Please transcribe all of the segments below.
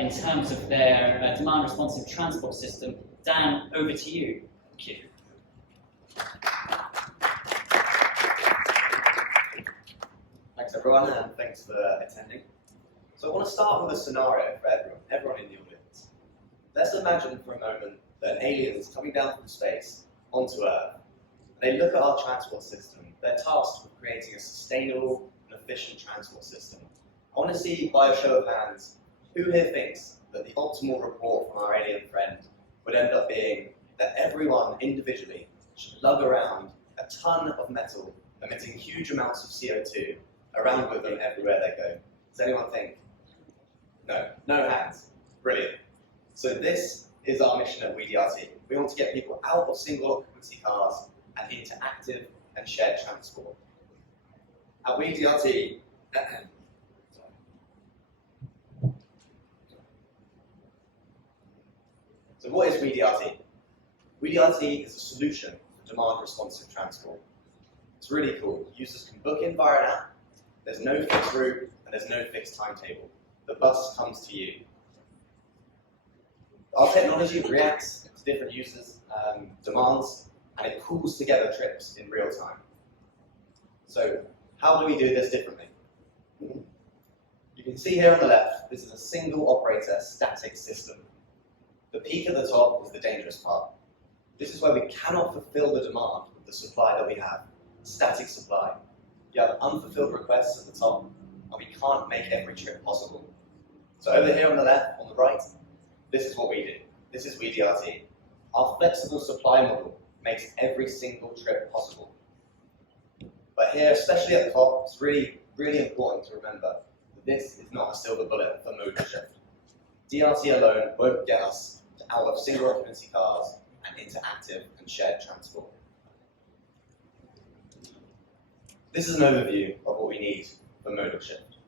in terms of their demand-responsive transport system. Dan, over to you. Thank you. Thanks everyone, and thanks for attending. So I want to start with a scenario for everyone in the audience. Let's imagine for a moment that an alien is coming down from space onto Earth. They look at our transport system. They're tasked with creating a sustainable and efficient transport system. I want to see, by a show of hands, who here thinks that the optimal report from our alien friend would end up being that everyone individually should lug around a ton of metal emitting huge amounts of CO2 around with them everywhere they go? Does anyone think? No. No hands. Brilliant. So this is our mission at WeDRT. We want to get people out of single occupancy cars and into active and shared transport. At WeDRT, so what is WeDRT? WeDRT is a solution for demand-responsive transport. It's really cool. Users can book in via an app. There's no fixed route and there's no fixed timetable. The bus comes to you. Our technology reacts to different users' demands, and it pulls together trips in real time. So how do we do this differently? You can see here on the left, this is a single operator static system. The peak at the top is the dangerous part. This is where we cannot fulfill the demand with the supply that we have, static supply. You have unfulfilled requests at the top, and we can't make every trip possible. So over here on the left, on the right, this is what we do. This is WeDRT. Our flexible supply model makes every single trip possible. But here, especially at the top, it's really, really important to remember that this is not a silver bullet for modal shift. DRT alone won't get us out of single occupancy cars and into active and shared transport. This is an overview of what we need for modal shift.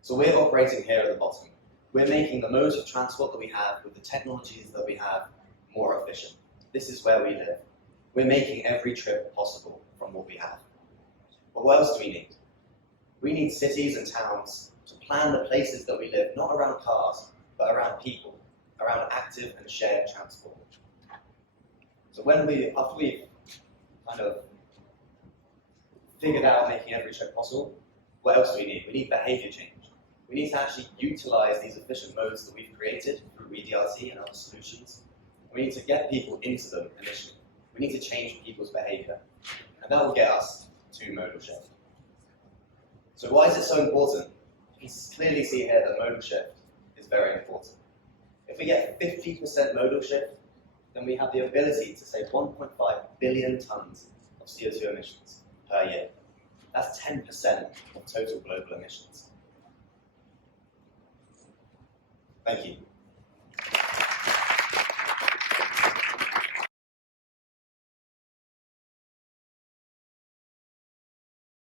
So we're operating here at the bottom. We're making the modes of transport that we have with the technologies that we have more efficient. This is where we live. We're making every trip possible from what we have. But what else do we need? We need cities and towns to plan the places that we live, not around cars, but around people, around active and shared transport. So after we've kind of figured out making every trip possible, what else do we need? We need behavior change. We need to actually utilize these efficient modes that we've created through WeDRT and other solutions. We need to get people into them initially. We need to change people's behavior. And that will get us to modal shift. So why is it so important? You can clearly see here that modal shift is very important. If we get 50% modal shift, then we have the ability to save 1.5 billion tons of CO2 emissions per year. That's 10% of total global emissions. Thank you.